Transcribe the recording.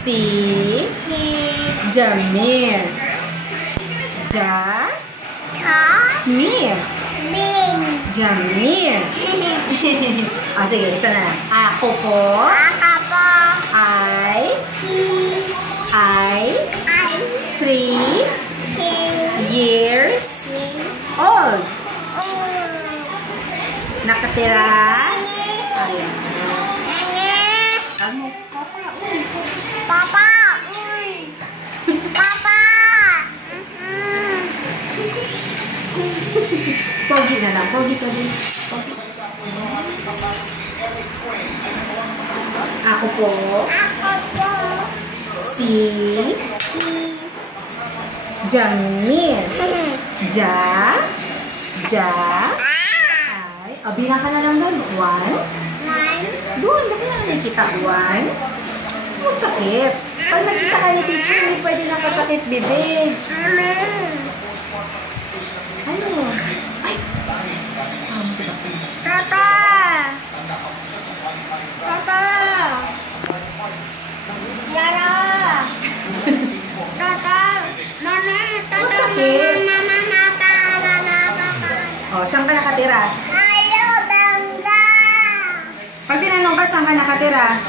Si Jamir. Mir. Jamir. O sige, isa na lang. Ako po ay 3 years old. Nakatira. Ayan. Ano? Papa. Pogi na lang. Pogi to din. Ako po. Si Jamir. Ay. O, bilang ka na lang doon. 1. Doon. Laki na lang kita. 1. Huwag sakit. Pag nakita ka ni teacher, hindi pwede nakapakit bibig. Ano? Ay! Tata. Yara. Tata. Mama. Tata. O, saan ka nakatira? Ayo, bangga. Pag tinanong ka, saan ka nakatira?